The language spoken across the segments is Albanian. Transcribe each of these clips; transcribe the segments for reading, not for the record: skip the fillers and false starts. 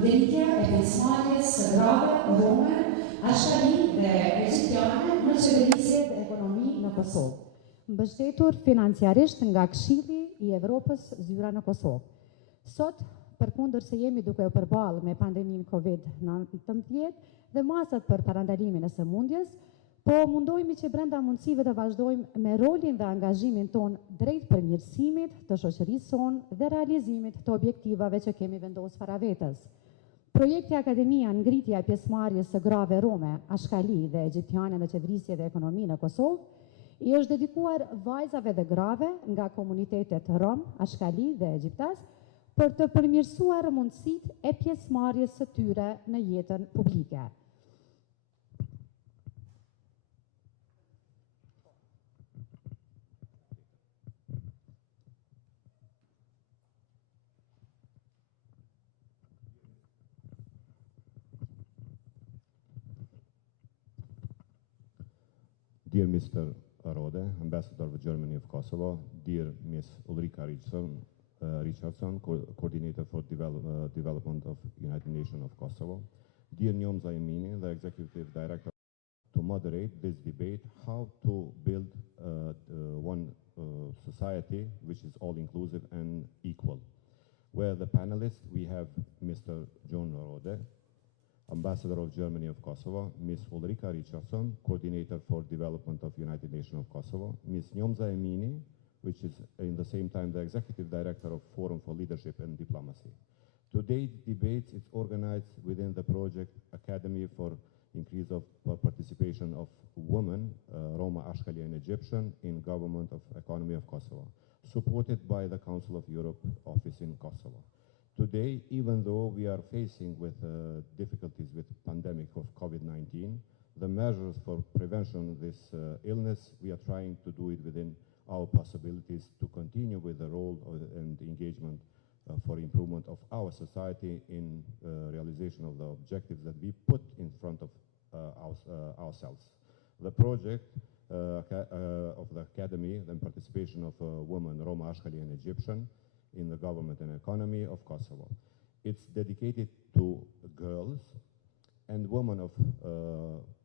vdekja e pjesëmarrjes së grave rome, ashkali dhe egjiptiane në qeverisje dhe ekonomi në Kosovë, mbështetur financiarisht nga Këshilli i Evropës Zyra në Kosovë. Sot, përkundër se jemi duke u përballë me pandeminë COVID-19 dhe masat për parandalimin e sëmundjes, po mundohemi që brenda mundësive të vazhdojmë me rolin dhe angazhimin ton drejt përmirësimit të shoqërisë sonë dhe realizimit të objektivave që kemi vendosur para vetes. Projekti Akademia ngritja e pjesëmarrjes së grave rome, ashkali dhe egjiptiane në qeverisje dhe ekonomi në Kosovë i është dedikuar vajzave dhe grave nga komunitetet rom, ashkali dhe egjiptas për të përmirësuar mundësitë e pjesëmarrjes së tyre në jetën publike. Dear Mr. Rode, Ambassador of Germany of Kosovo, dear Ms. Ulrika Richardson, Coordinator for Development of United Nations of Kosovo, dear Njom Zaimini, the Executive Director, to moderate this debate, how to build one society which is all-inclusive and equal. Where the panelists, we have Mr. John Rode, Ambassador of Germany of Kosovo, Ms. Ulrika Richardson, Coordinator for Development of United Nations of Kosovo, Ms. Njomza Emini, which is in the same time the Executive Director of Forum for Leadership and Diplomacy. Today's debate is organized within the project Academy for Increase of Participation of Women, Roma, Ashkali and Egyptian in Government of Economy of Kosovo, supported by the Council of Europe office in Kosovo. Today, even though we are facing with difficulties with pandemic of COVID-19, the measures for prevention of this illness, we are trying to do it within our possibilities to continue with the role and engagement for improvement of our society in realization of the objectives that we put in front of ourselves. The project of the Academy, the participation of women, Roma, Ashkali and Egyptian, in the government and economy of Kosovo. It's dedicated to girls and women of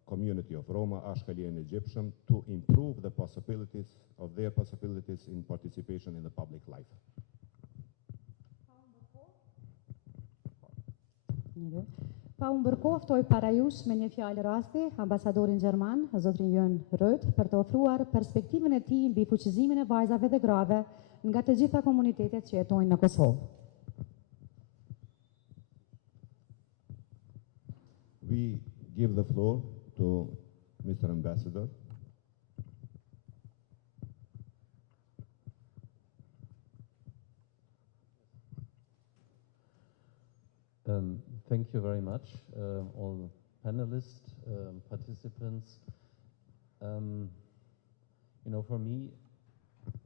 community of Roma, Ashkali and Egyptian to improve the possibilities of their possibilities in participation in the public life. Pa u mbërkoftoj para jush me një fjalë rasti, ambasadorin gjerman, zotrin Jön Röth, për të ofruar perspektivën e tij mbi fuqizimin e vajzave dhe grave nga të gjitha komunitetet që jetojnë në Kosovë. We give the floor to Mr. Ambassador. Thank you very much, all panelists, participants. You know, for me,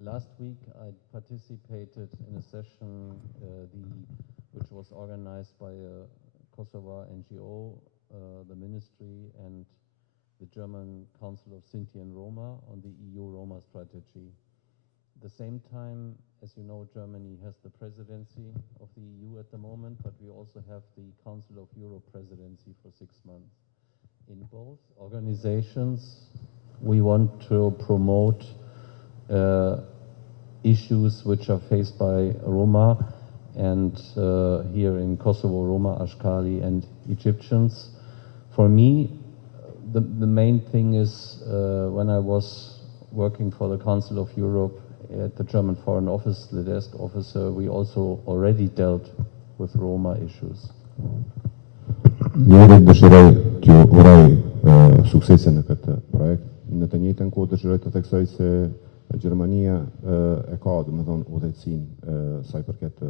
last week I participated in a session which was organized by a Kosovo NGO, the ministry and the German Council of Sinti and Roma on the EU Roma strategy. At the same time, as you know, Germany has the presidency of the EU at the moment, but we also have the Council of Europe presidency for 6 months. In both organizations, we want to promote issues which are faced by Roma and here in Kosovo, Roma, Ashkali and Egyptians. For me, the main thing is when I was working for the Council of Europe at the German Foreign Office, the desk officer, we also already dealt with Roma issues. Njëri dëshiroj të uroj suksese në këtë projekt. Në të njëjtën kohë dëshiroj të theksoj se Gjermania e ka, domethënë, udhëhecinë sa i përket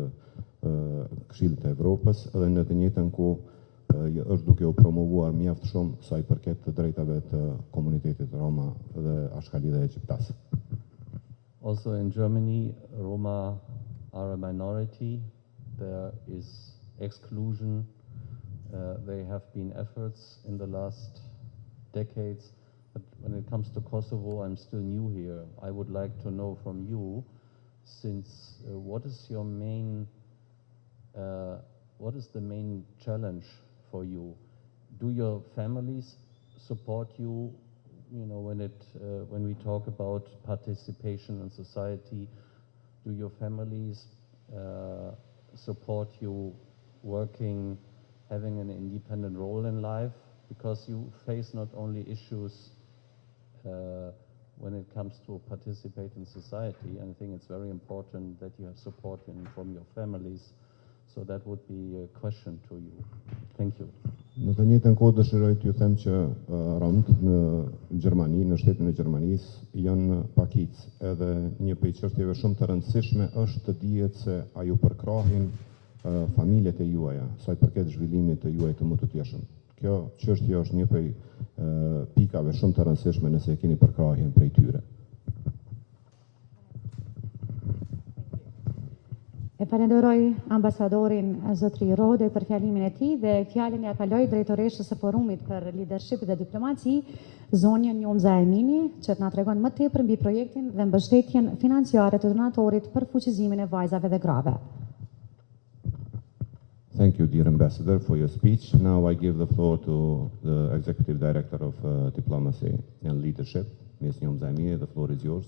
Këshillit të Evropës dhe në të njëjtën kohë është duke u promovuar mjaft shumë sa i përket të drejtave të komunitetit Roma dhe Ashkali dhe Egjiptas. Also in Germany, Roma are a minority. There is exclusion. There have been efforts in the last decades. But when it comes to Kosovo, I'm still new here. I would like to know from you, since what is is the main challenge for you? Do your families support you, when we talk about participation in society? Do your families support you working, having an independent role in life? Because you face not only issues when it comes to participate in society. I think it's very important that you have support from your families. So that would be a question to you. Thank you. Në të njëjtën kohë dëshiroj t'ju them që romt në Gjermani, në shtetin e Gjermanisë janë pakicë, edhe një prej çështjeve shumë të rëndësishme është të dihet se a ju përkrahin familjet e juaja, sa i përket zhvillimit të juaj të më të tjeshëm. Kjo çështje është një prej pikave shumë të rëndësishme nëse e keni përkrahjen prej tyre. E falenderoj ambasadorin zotri Rode për fjalimin e tij dhe fjalën ja kaloj drejtoreshës së Forumit për Leadership dhe Diplomaci, zonjën Njomza Emini, që të na tregon më tepër mbi projektin dhe mbështetjen financiare të donatorit për fuqizimin e vajzave dhe grave. Thank you, dear Ambassador, for your speech. Now I give the floor to the Executive Director of Diplomacy and Leadership, Ms. Njomza Emini. The floor is yours.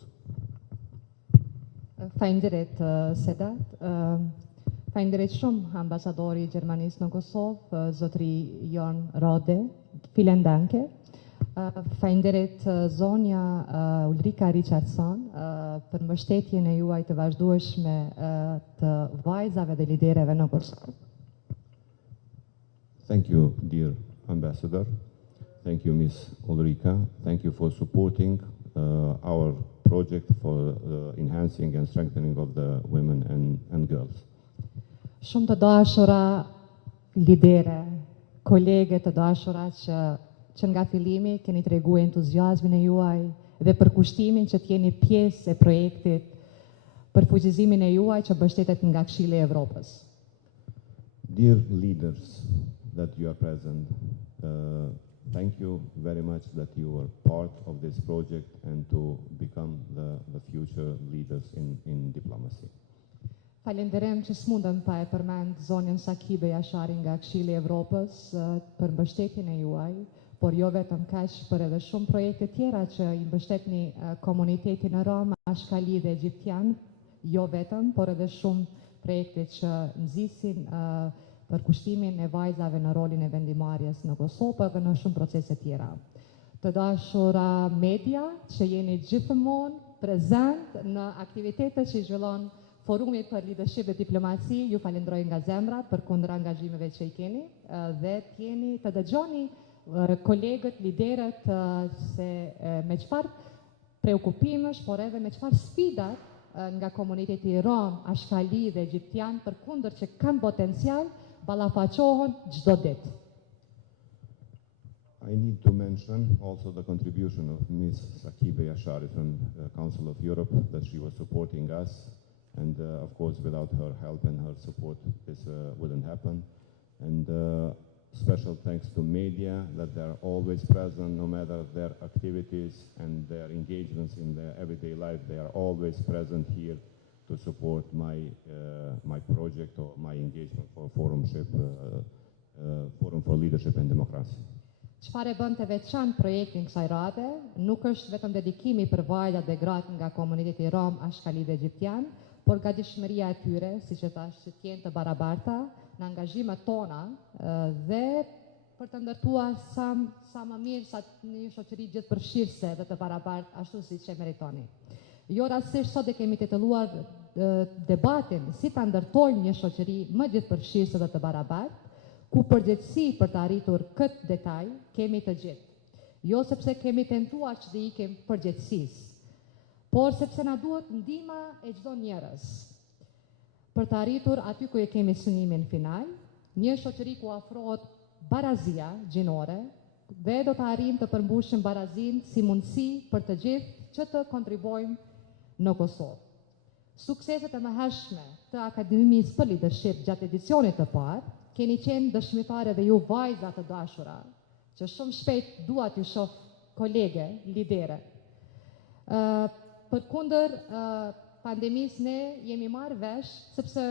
Faleminderit Sedat. Faleminderit shumë ambasadori i Gjermanisë në Kosovë, zotri Jon Rode. Vielen Dank. Faleminderit zonja Ulrika Richardson për mbështetjen e juaj të vazhdueshme të vajzave dhe lidereve në Kosovë. Thank you, dear Ambassador. Thank you, Ms. Ulrika. Thank you for supporting our project for enhancing and strengthening of the women and girls. Shumë të dashura lidere, kolege të dashura që nga fillimi keni treguar entuziazmin e juaj dhe përkushtimin që t'jeni pjesë e projektit për fuqizimin e juaj që mbështetet nga Këshilli i Evropës. Dear leaders that you are present, thank you very much that you were part of this project and to become the future leaders in diplomacy. Falenderem që s'mundem pa e përmend zonjën Sakibe Jashari nga Këshilli i Evropës për mbështetjen e juaj, por jo vetëm kaq, për edhe shumë projekte tjera që i mbështetni komunitetin rom, ashkali dhe egjiptian, jo vetëm, por edhe shumë projekte që nxisin për kushtimin e vajzave në rolin e vendimarrjes në Kosovë dhe në shumë procese tjera. Të dashura media që jeni gjithmonë prezent në aktivitetet që i zhvillon Forumi për Leadership dhe Diplomaci, ju falenderoj nga zemra për kundër angazhimeve që i keni dhe të dëgjoni kolegët, liderët se me çfarë preokupimesh, por edhe me çfarë sfidat nga komuniteti rom, ashkali dhe egjiptian përkundër që kanë potencial ballafaqohen çdo ditë. I need to mention also the contribution of Ms. Sakibe Jashari from the Council of Europe, that she was supporting us, and of course without her help and her support this wouldn't happen. And special thanks to media that they are always present no matter their activities and their engagements in their everyday life. They are always present here to support my project or my engagement for Forum for Leadership and Democracy. Çfarë bën të veçantë projektin kësaj rade, nuk është vetëm dedikimi për vajzat dhe gratë nga komuniteti rom, ashkali dhe egjiptian, por gatishmëria e tyre, siç e thash, që të jenë të barabarta në angazhimet tona dhe për të ndërtuar sa më mirë sa një shoqëri gjithëpërfshirëse dhe të barabartë, ashtu siç e meritoni. Jo rastësisht sot e kemi titulluar debatin si ta ndërtojmë një shoqëri më gjithëpërfshirëse dhe të barabartë, ku përgjegjësi për të arritur këtë detaj kemi të gjithë. Jo sepse kemi tentuar që të ikim përgjegjësisë, por sepse na duhet ndihma e çdo njerëz për të arritur aty ku e kemi synimin final, një shoqëri ku afrohet barazia gjinore dhe do të arrijmë të përmbushim barazinë si mundësi për të gjithë që të kontribuojmë në Kosovë. Sukseset e mëhershme të Akademisë për Leadership gjatë edicionit të parë keni qenë dëshmitare dhe ju vajza të dashura, që shumë shpejt dua t'ju shoh kolege, lidere. Përkundër pandemisë ne jemi marrë vesh, sepse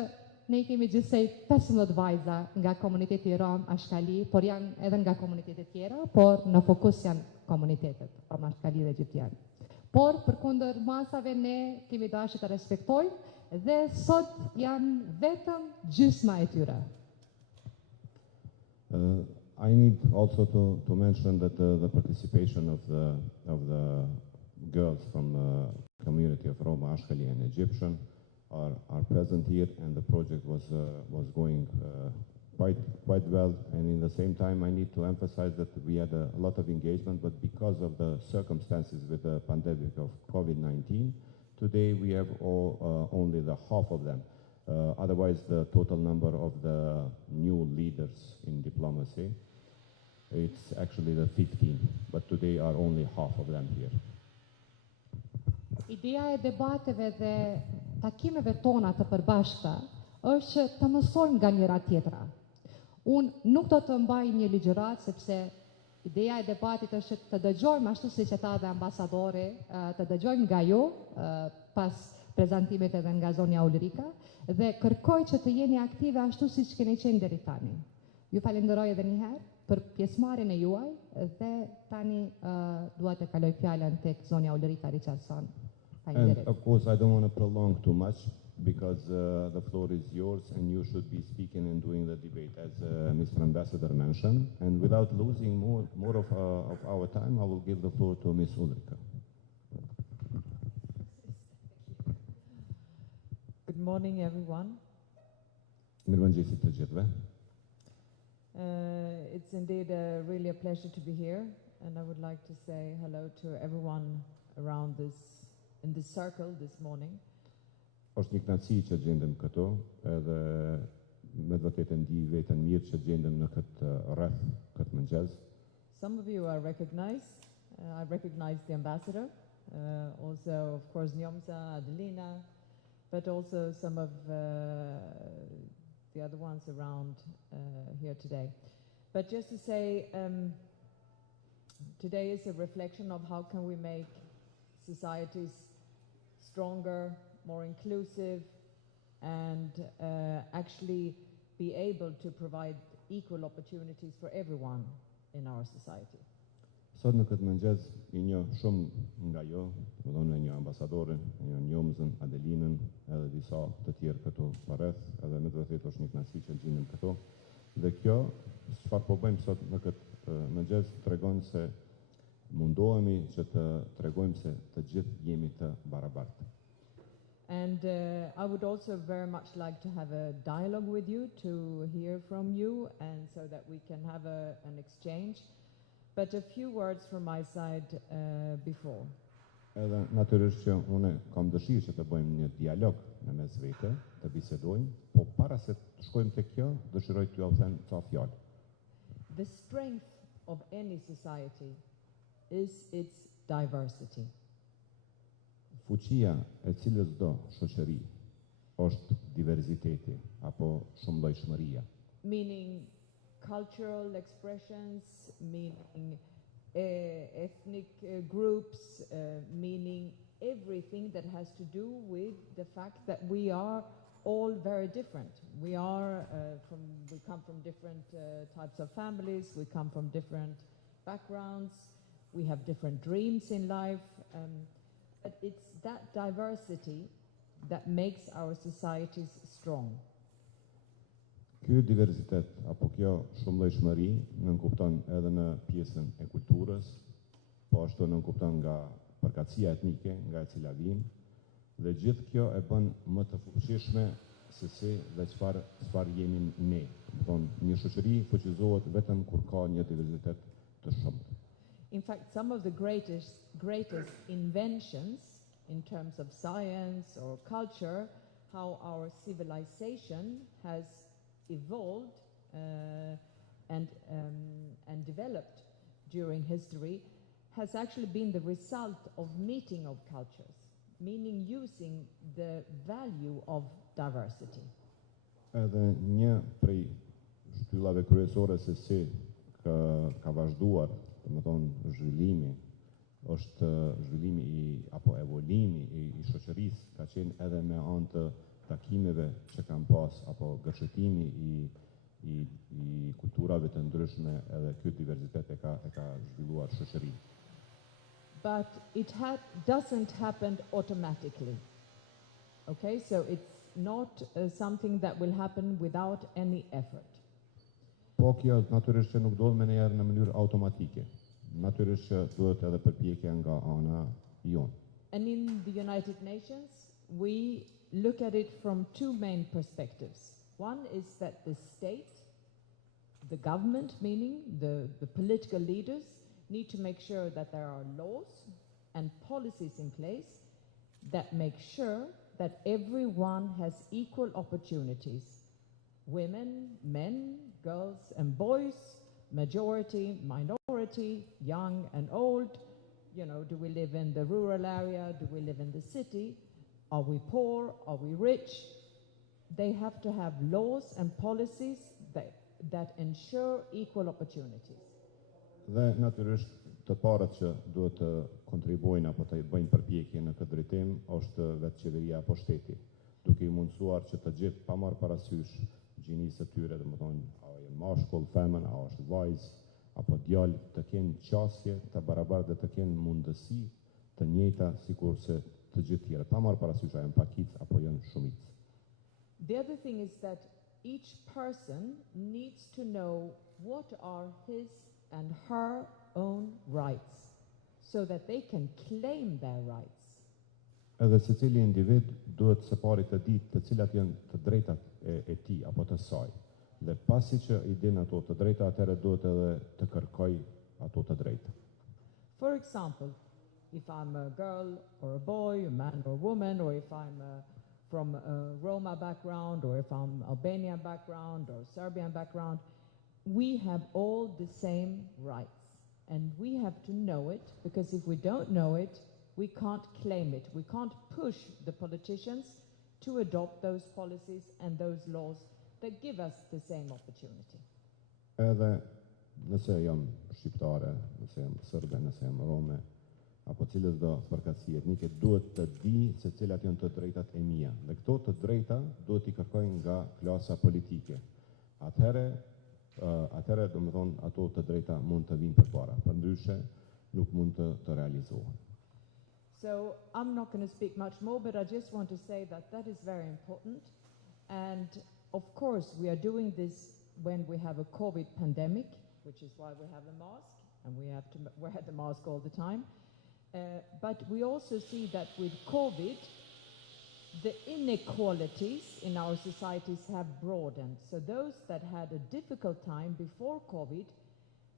ne kemi gjithsej 15 vajza nga komuniteti Rom Ashkali, por janë edhe nga komunitete tjera, por në fokus janë komunitetet Rom Ashkali dhe Egjiptian. Por përkundër masave ne kemi dashur të respektojmë dhe sot janë vetëm gjysma e tyre. I need also to mention that the participation of the girls from the community of Roma Ashkali and Egyptian are present here, and the project was going quite well. And in the same time, I need to emphasize that we had a lot of engagement, but because of the circumstances with the pandemic of COVID-19, today we have only the half of them. Otherwise, the total number of the new leaders in diplomacy, it's actually the 15, but today are only half of them here. Ideja e debateve dhe takimeve tona të përbashkëta është që të mësojmë nga njëra tjetra. Unë nuk do të mbaj një ligjërat sepse ideja e debatit është të dëgjojmë ashtu siç e tha dhe ambasadori, të dëgjojmë nga ju pas prezantimit edhe nga zonja Ulrika dhe kërkoj që të jeni aktive ashtu siç keni qenë deri tani. Ju falenderoj edhe një herë për pjesëmarrjen e juaj dhe tani dua të kaloj fjalën tek zonja Ulrika Richardson. And of course, I don't want to prolong too much because the floor is yours and you should be speaking and doing the debate, as Mr. Ambassador mentioned. And without losing more of our time, I will give the floor to Ms. Ulrika. Good morning, everyone. Mirëmëngjesit të gjithëve. It's indeed really a pleasure to be here, and I would like to say hello to everyone around in this circle this morning. Është një kënaqësi që gjendem këtu, edhe me të vërtetë ndij veten mirë që gjendem në këtë rreth këtë mëngjes. Some of you are recognized. I recognize the ambassador, also of course Njomsa, Adelina, but also some of the other ones around here today. But just to say, today is a reflection of how can we make societies stronger, more inclusive, and actually be able to provide equal opportunities for everyone in our society. Sot në këtë mëngjes i njoh shumë nga ju, domethënë një ambasadorin, një Njomzën, Adelinën, edhe disa të tjerë këtu përreth, edhe me të vërtetë është një kënaqësi që gjendem këtu. Dhe kjo, çfarë po bëjmë sot në këtë mëngjes, tregon se mundohemi që të tregojmë se të gjithë jemi të barabartë. And I would also very much like to have a dialogue with you, to hear from you, and so that we can have an exchange. But a few words from my side before. Edhe natyrisht që unë kam dëshirë që të bëjmë një dialog në mes vete, të bisedojmë, po para se të shkojmë tek kjo, dëshiroj t'ju them ca fjalë. The strength of any society is its diversity. Fuqia e cilës do shoqëri është diverziteti apo shumëllojshmëria. Meaning cultural expressions, meaning ethnic groups, meaning everything that has to do with the fact that we are all very different. We come from different types of families, we come from different backgrounds, we have different dreams in life. But it's that diversity that makes our societies strong. Ky diverzitet apo kjo shumëllojshmëri nënkupton edhe në pjesën e kulturës, po ashtu nënkupton nga përkatësia etnike nga e cila vijmë, dhe gjithë kjo e bën më të fuqishme se si dhe çfarë jemi ne. Domethënë, një shoqëri fuqizohet vetëm kur ka një diverzitet të shumtë. In fact, some of the greatest inventions in terms of science or culture, how our civilization has evolved and developed during history, has actually been the result of meeting of cultures, meaning using the value of diversity. Edhe një prej shtyllave kryesore se si ka vazhduar, domethënë zhvillimi, është zhvillimi apo evolimi i shoqërisë ka qenë edhe me anë të takimeve që kanë pas apo gërshëtimi i kulturave të ndryshme edhe ky diversitet e ka zhvilluar shoqërinë. But it doesn't happen automatically. Okay, so it's not something that will happen without any effort. Po kjo natyrisht që nuk do me njerë në mënyrë automatike. Natyrisht që duhet edhe përpjekje nga ana jonë. And in the United Nations, we look at it from two main perspectives. One is that the state, the government, meaning the political leaders, need to make sure that there are laws and policies in place that make sure that everyone has equal opportunities. Women, men, girls and boys, majority, minority, young and old. You know, do we live in the rural area? Do we live in the city? Are we poor? Are we rich? They have to have laws and policies that ensure equal opportunities. Dhe natyrisht të parët që duhet të kontribuojnë apo të bëjnë përpjekje në këtë drejtim është vetë qeveria apo shteti, duke i mundësuar që të gjithë pa marrë parasysh gjinisë të tyre, domethënë a janë mashkull, femër, a është vajzë apo djalë, të kenë qasje të barabartë dhe të kenë mundësi të njëjta sikurse të gjithë tjerët, pa marrë parasysh a janë pakic apo janë shumicë. The other thing is that each person needs to know what are his and her own rights so that they can claim their rights. Edhe secili individ duhet së pari të ditë të cilat janë të drejtat e tij apo të saj. Dhe pasi që i din ato të drejta, atëherë duhet edhe të kërkoj ato të drejta. For example, if I'm a girl or a boy, a man or a woman, or if I'm from a Roma background, or if I'm Albanian background or Serbian background, we have all the same rights. And we have to know it, because if we don't know it, we can't claim it. We can't push the politicians to adopt those policies and those laws that give us the same opportunity. Edhe nëse jam shqiptare, nëse jam sërbe, nëse jam rome, apo cilës do përkatësi etnike, duhet të di se cilat janë të drejtat e mia. Dhe këto të drejta duhet i kërkojnë nga klasa politike. Atëherë do të thonë ato të drejta mund të vinë përpara, përndryshe nuk mund të realizohen. So I'm not going to speak much more, but I just want to say that that is very important. And of course, we are doing this when we have a COVID pandemic, which is why we have a mask, and we have to wear the mask all the time. But we also see that with COVID, the inequalities in our societies have broadened. So those that had a difficult time before COVID,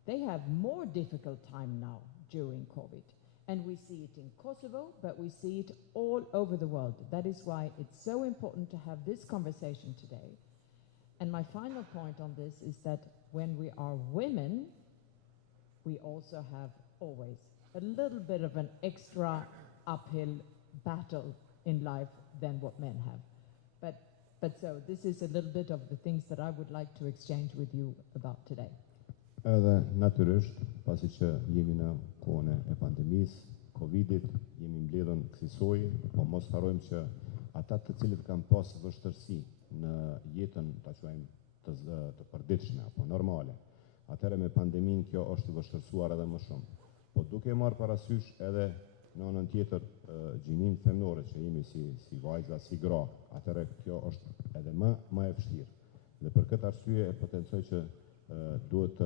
they have more difficult time now during COVID. And we see it in Kosovo, but we see it all over the world. That is why it's so important to have this conversation today. And my final point on this is that when we are women, we also have always a little bit of an extra uphill battle in life than what men have. But so this is a little bit of the things that I would like to exchange with you about today. Edhe natyrisht, pasi që jemi në kohën e pandemisë, Covidit, jemi mbledhur kësaj, po mos harrojmë që ata të cilët kanë pas vështirësi në jetën, ta quajmë të përditshme apo normale, atëherë me pandeminë kjo është vështirësuar edhe më shumë. Po duke marrë parasysh edhe në anën tjetër gjininë femnore që jemi si vajza, si gra, atëherë kjo është edhe më e vështirë. Dhe për këtë arsye e potencoj që duhet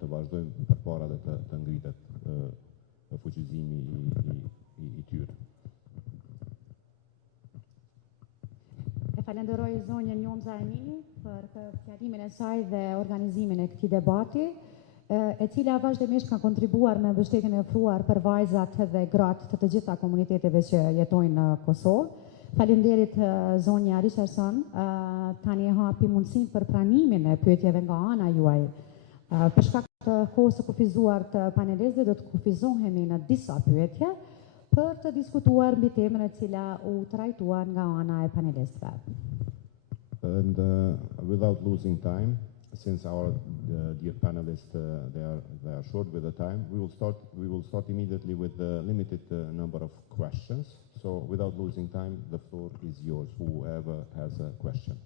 të vazhdojmë përpara dhe të ngritet fuqizimi i tyre. E falenderoj zonjën Njomza Emini për fjalimin e saj dhe organizimin e këtij debati, e cila vazhdimisht ka kontribuar me mbështetjen e ofruar për vajzat dhe gratë të gjitha komuniteteve që jetojnë në Kosovë. Faleminderit zonja Richardson, tani e hapi mundësinë për pranimin e pyetjeve nga ana juaj. Për shkak të kohës së kufizuar të panelistëve, do të kufizohemi në disa pyetje për të diskutuar mbi temën e cila u trajtuar nga ana e panelistëve. And without losing time, since our dear panelists they are short with the time, we will start immediately with the limited number of questions. So without losing time, the floor is yours. Whoever has a question.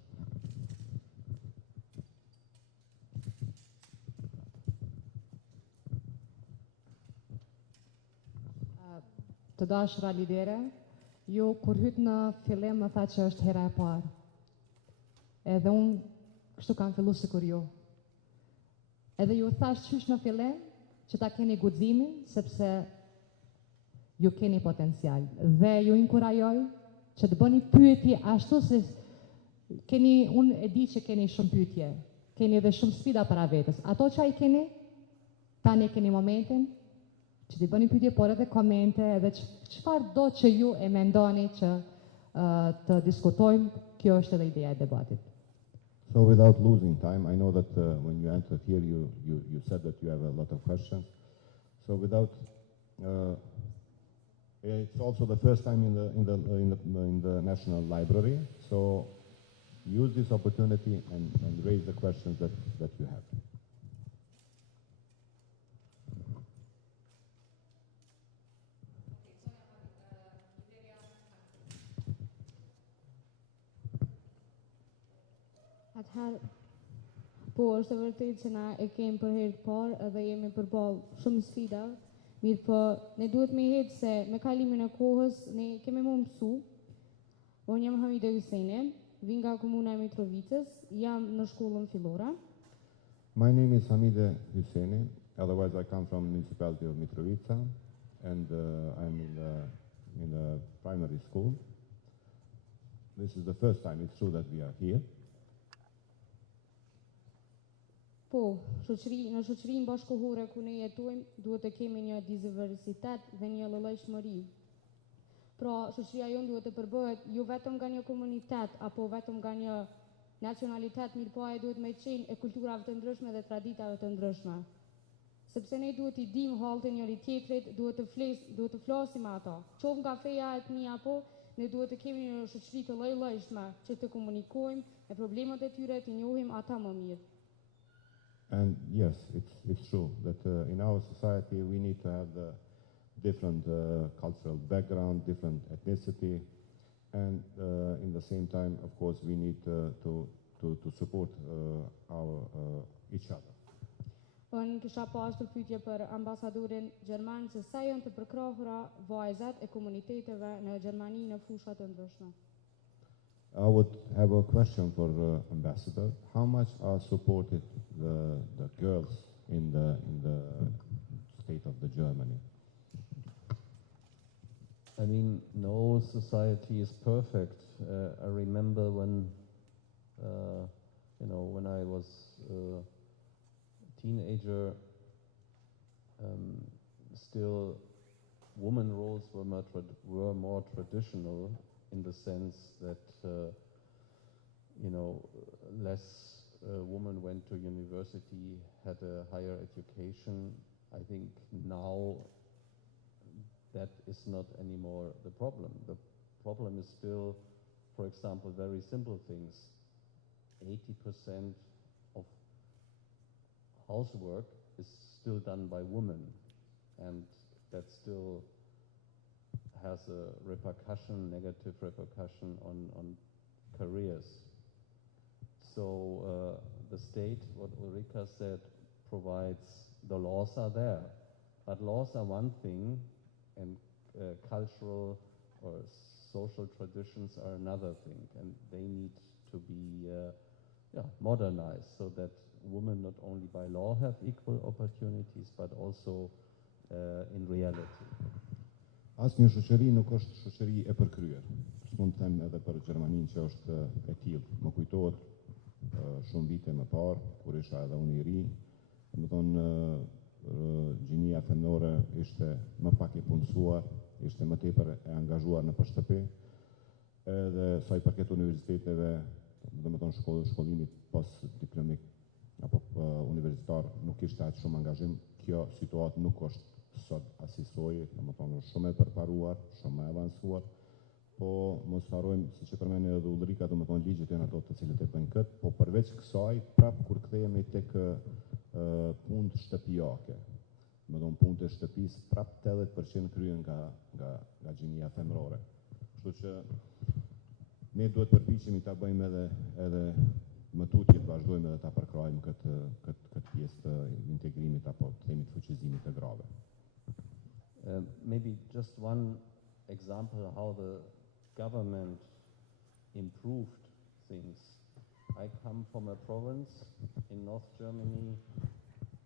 Të dashura lidere, ju kur hyt në fillim më tha që është hera e parë. Edhe unë kështu kam fillu sikur ju. Edhe ju thash qysh në fillim që ta keni guximin sepse ju keni potencial. Dhe ju inkurajoj që të bëni pyetje ashtu se keni, unë e di që keni shumë pyetje, keni edhe shumë sfida para vetes. Ato që ai keni, tani keni momentin që t'i bëni pyetje, por edhe komente, edhe çfarë do që ju e mendoni që të diskutojmë, kjo është edhe ideja e debatit. So without losing time, I know that when you entered here, you said that you have a lot of questions. So without, it's also the first time in the National Library. So use this opportunity and raise the questions that you have. Atëherë, po është e vërtetë që na e kemi për herë të parë edhe jemi përballë shumë sfida, mirë po ne duhet me jetë se me kalimin e kohës ne kemi më mësu. Unë jam Hamide Hyseni, vi nga komuna e Mitrovicës, jam në shkollën fillore. My name is Hamide Hyseni, otherwise I come from the municipality of Mitrovica, and I'm in the primary school. This is the first time, it's true, that we are here. Po, në shoqërinë bashkëkohore ku ne jetojmë, duhet të kemi një diversitet dhe një llojshmëri. Pra, shoqëria jonë duhet të përbëhet jo vetëm nga një komunitet apo vetëm nga një nacionalitet, mirë po duhet me qenë e kulturave të ndryshme dhe traditave të ndryshme. Sepse ne duhet i dim hallën njëri tjetrit, duhet të flasim me ata. Qoftë nga feja e etnia apo ne duhet të kemi një shoqëri të lloj-llojshme që të komunikojmë e problemet e tyre të njohim ata më mirë. And yes, it's true that in our society we need to have the different cultural background, different ethnicity, and in the same time, of course, we need to support each other. Unë kisha pas përpyetje për ambasadorin gjerman se sa janë të përkrahura vajzat e komuniteteve në Gjermani në fusha të ndryshme. I would have a question for the ambassador. How much are supported the girls in the state of the Germany? I mean, no society is perfect. I remember when, when I was a teenager, still women roles were more traditional in the sense that, less women went to university, had a higher education. I think now that is not anymore the problem. The problem is still, for example, very simple things. 80% of housework is still done by women, and that still has a negative repercussion on careers. So the state, what Ulrika said, provides, the laws are there. But laws are one thing, and cultural or social traditions are another thing, and they need to be modernized so that women not only by law have equal opportunities, but also in reality. Asnjë shoqëri nuk është shoqëri e përkryer. S'mund të them edhe për Gjermaninë që është e tillë. Më kujtohet shumë vite më parë, kur isha edhe unë i ri, domethënë gjinia femnore ishte më pak e punësuar, ishte më tepër e angazhuar në shtëpi, edhe sa i përket universiteteve, domethënë shkollimit postdiplomik apo universitar nuk kishte aq shumë angazhim. Kjo situatë nuk është sot asisoj, domethënë shumë e përparuar, shumë e avancuar, po mos harrojmë, siç e përmeni edhe Ulrika, domethënë ligjet janë ato të cilët e bëjnë këtë, po përveç kësaj, prap kur kthehemi tek punët shtëpiake, domethënë punët e shtëpisë, prap 80% kryen nga gjinia femërore. Kështu që ne duhet përpiqemi ta bëjmë edhe më tutje të vazhdojmë edhe ta përkrajmë këtë pjesë të integrimit apo të themi të fuqizimit të grave. Maybe just one example how the government improved things. I come from a province in North Germany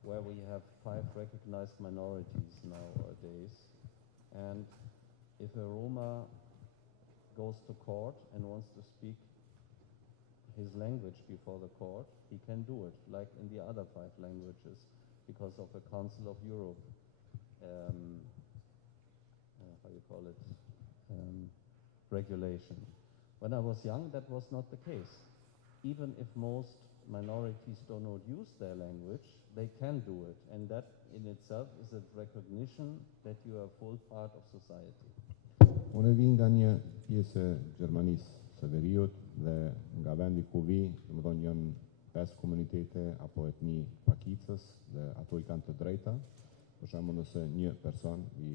where we have 5 recognized minorities nowadays. And if a Roma goes to court and wants to speak his language before the court, he can do it, like in the other 5 languages, because of the Council of Europe. How you call it? Regulation. When I was young, that was not the case. Even if most minorities do not use their language, they can do it, and that in itself is a recognition that you are a full part of society. Unë vi nga një pjesë e Gjermanisë së Veriut dhe nga vendi ku vi, domethënë janë 5 komunitete apo etni pakicës dhe ato i kanë të drejta. Për shembull, nëse një person i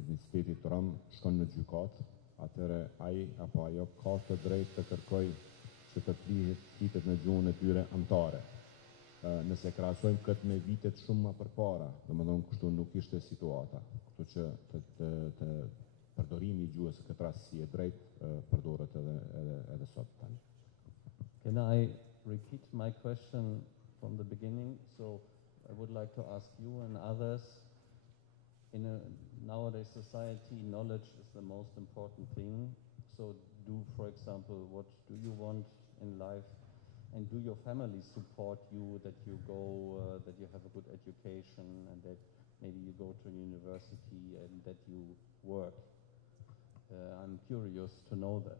etnicitetit rom shkon në gjykatë, atëherë ai apo ajo ka të drejtë të kërkojë që të flitet në gjuhën e tyre anëtare. Nëse krahasojmë këtë me vitet shumë më përpara, domethënë kështu nuk ishte situata. Kështu që të përdorimi i gjuhës në këtë rastësi e drejtë përdoret edhe sot tani. Can I repeat my question from the beginning? So I would like to ask you and others, in a nowadays society, knowledge is the most important thing. So for example, what do you want in life? And do your family support you that you go, that you have a good education and that maybe you go to university and that you work? I'm curious to know that.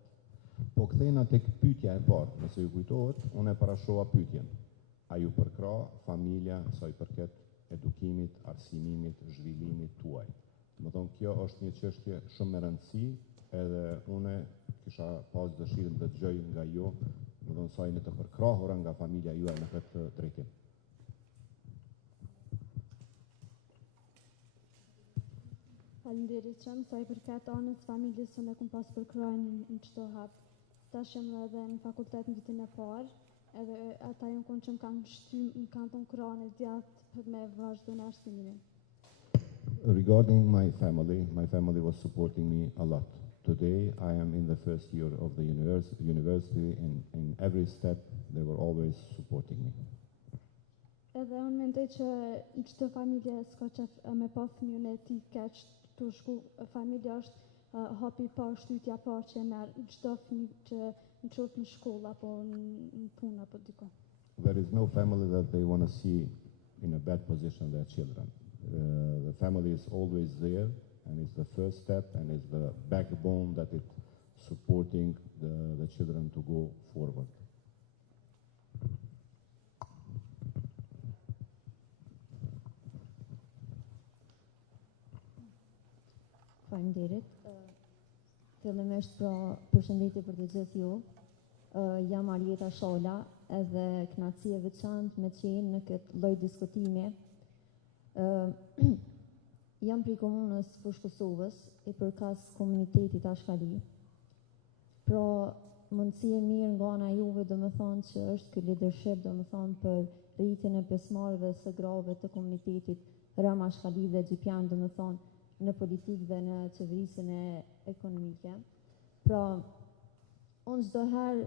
Po kthehena tek pyetja e parë, nëse ju kujtohet, unë e parashova pyetjen. A ju përkra familja sa i përket edukimit, arsimimit, zhvillimit tuaj? Domethënë kjo është një çështje shumë e rëndësishme, edhe unë kisha pas dëshirën të dëgjoj nga ju, domethënë sa jeni të përkrahura nga familja juaj në këtë drejtim. Faleminderit shumë, sa i përket anës familjes unë e kam pas përkrajnë në çdo hap. Tash jam edhe në fakultet në vitin e parë, edhe ata janë konë që më kanë të më krahën e djathtë për me vazhdu në arsimin. Regarding my family was supporting me a lot. Today I am in the first year of the university and in every step they were always supporting me. Edhe unë mendoj që në çdo familje s'ka që me pa fëmijën e tij keq të shku, familja është hapi parë, shtytja parë që merr çdo fëmijë që në qoftë në shkollë apo në punë apo diku. There is no family that they want to see in a bad position their children. The family is always there and it's the first step and it's the backbone that it's supporting the children to go forward. Faleminderit. Fillimisht përshëndetje për të gjithë ju. Jam Arieta Shola, edhe kënaqësi e veçantë me qenë në këtë lloj diskutimi. Jam prej komunës Fushë Kosovës, e përkas komunitetit Ashkali. Pra, mundësi e mirë nga ana juve domethënë që është ky leadership domethënë për rritjen e pjesëmarrjeve së grave të komunitetit Rom Ashkali dhe Gjipjan domethënë në politikë dhe në qeverisjen e ekonomike. Pra, unë çdo herë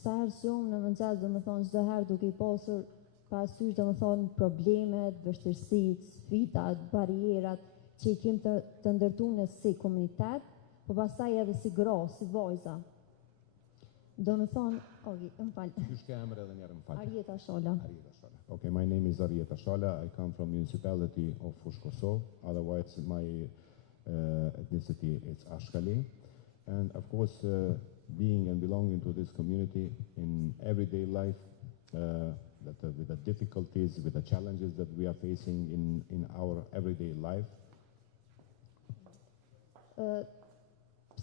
sa herë që jam në mëngjes domethënë çdo herë duke i pasur parasysh domethënë problemet, vështirësitë, sfidat, barrierat që i kem të ndërtuar si komunitet, po pastaj edhe si gra, si vajza. Domethënë, Arieta Shola. Okay, my name is Arieta Shola. I come from municipality of Fushë Kosovë. Otherwise, my ethnicity is Ashkali. And of course, being and belonging to this community in everyday life, with the difficulties, with the challenges that we are facing in our everyday life.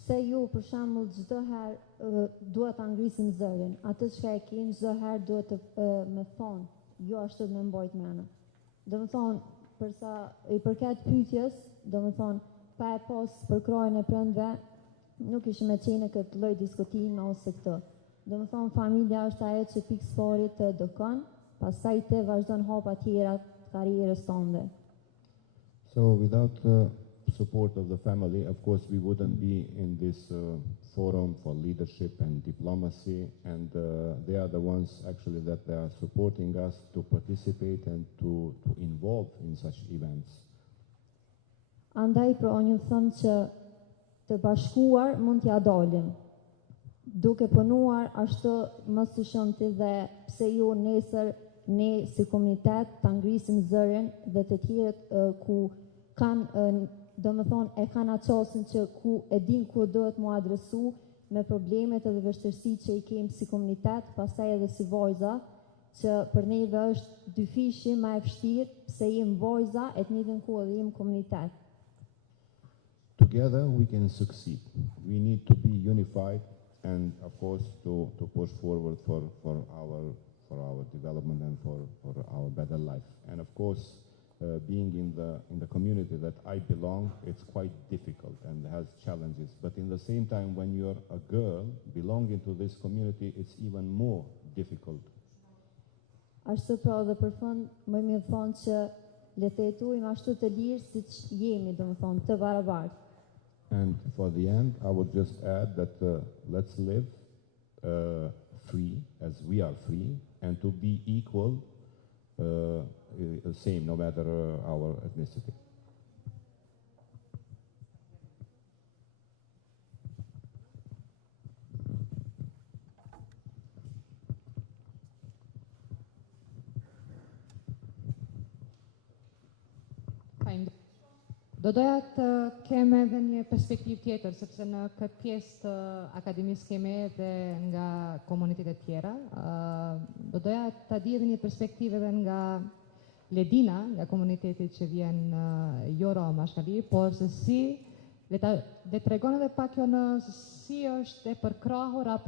pse ju për shembull çdo herë duhet ta ngrisim zërin, atë çka e keni çdo herë duhet të më thonë, jo ashtu me mbajt mena. Do të thonë, për sa i përket pyetjes, do të thonë, pa e pas për krajën e prindve, nuk ishim e qenë këtë lloj diskutimi ose këtë. Do të thonë, familja është ajo që pikë sfari të dokon, pastaj të vazhdon hapa tjera të karrierës tonë. So without support of the family, of course, we wouldn't be in this forum for leadership and diplomacy, and they are the ones actually that they are supporting us to participate and to involve in such events. Andaj pra unë them që të bashkuar mund t'ja dalim. Duke punuar ashtu mos të shonti dhe pse ju nesër ne si komunitet ta ngrisim zërin dhe të tjerët ku kanë do më thonë e kanë atë qasën që ku e din ku duhet mu adresu me problemet edhe vështirësitë që i kemi si komunitet, pastaj edhe si vajza, që për neve është dyfishi më e vështirë pse jemi vajza e të njëjtën kohë edhe jemi komunitet. Together we can succeed. We need to be unified and of course to push forward for our development and for our better life. And of course being in the community that I belong, it's quite difficult and has challenges. But in the same time, when you're a girl belonging to this community, it's even more difficult. Ashtu pra dhe për fund, më mirë thonë që le të jetojmë ashtu të lirë siç jemi, do të thonë, të barabartë. And for the end, I would just add that let's live free as we are free, and to be equal, same no matter our ethnicity. Do doja të kem edhe një perspektivë tjetër, sepse në këtë pjesë të akademisë kemi edhe nga komunitetet tjera. Do doja të di edhe një perspektivë edhe nga Ledina, nga komuniteti që vjen jo rom Ashkali, por se si le të tregon edhe pak kjo në si është e përkrahur apo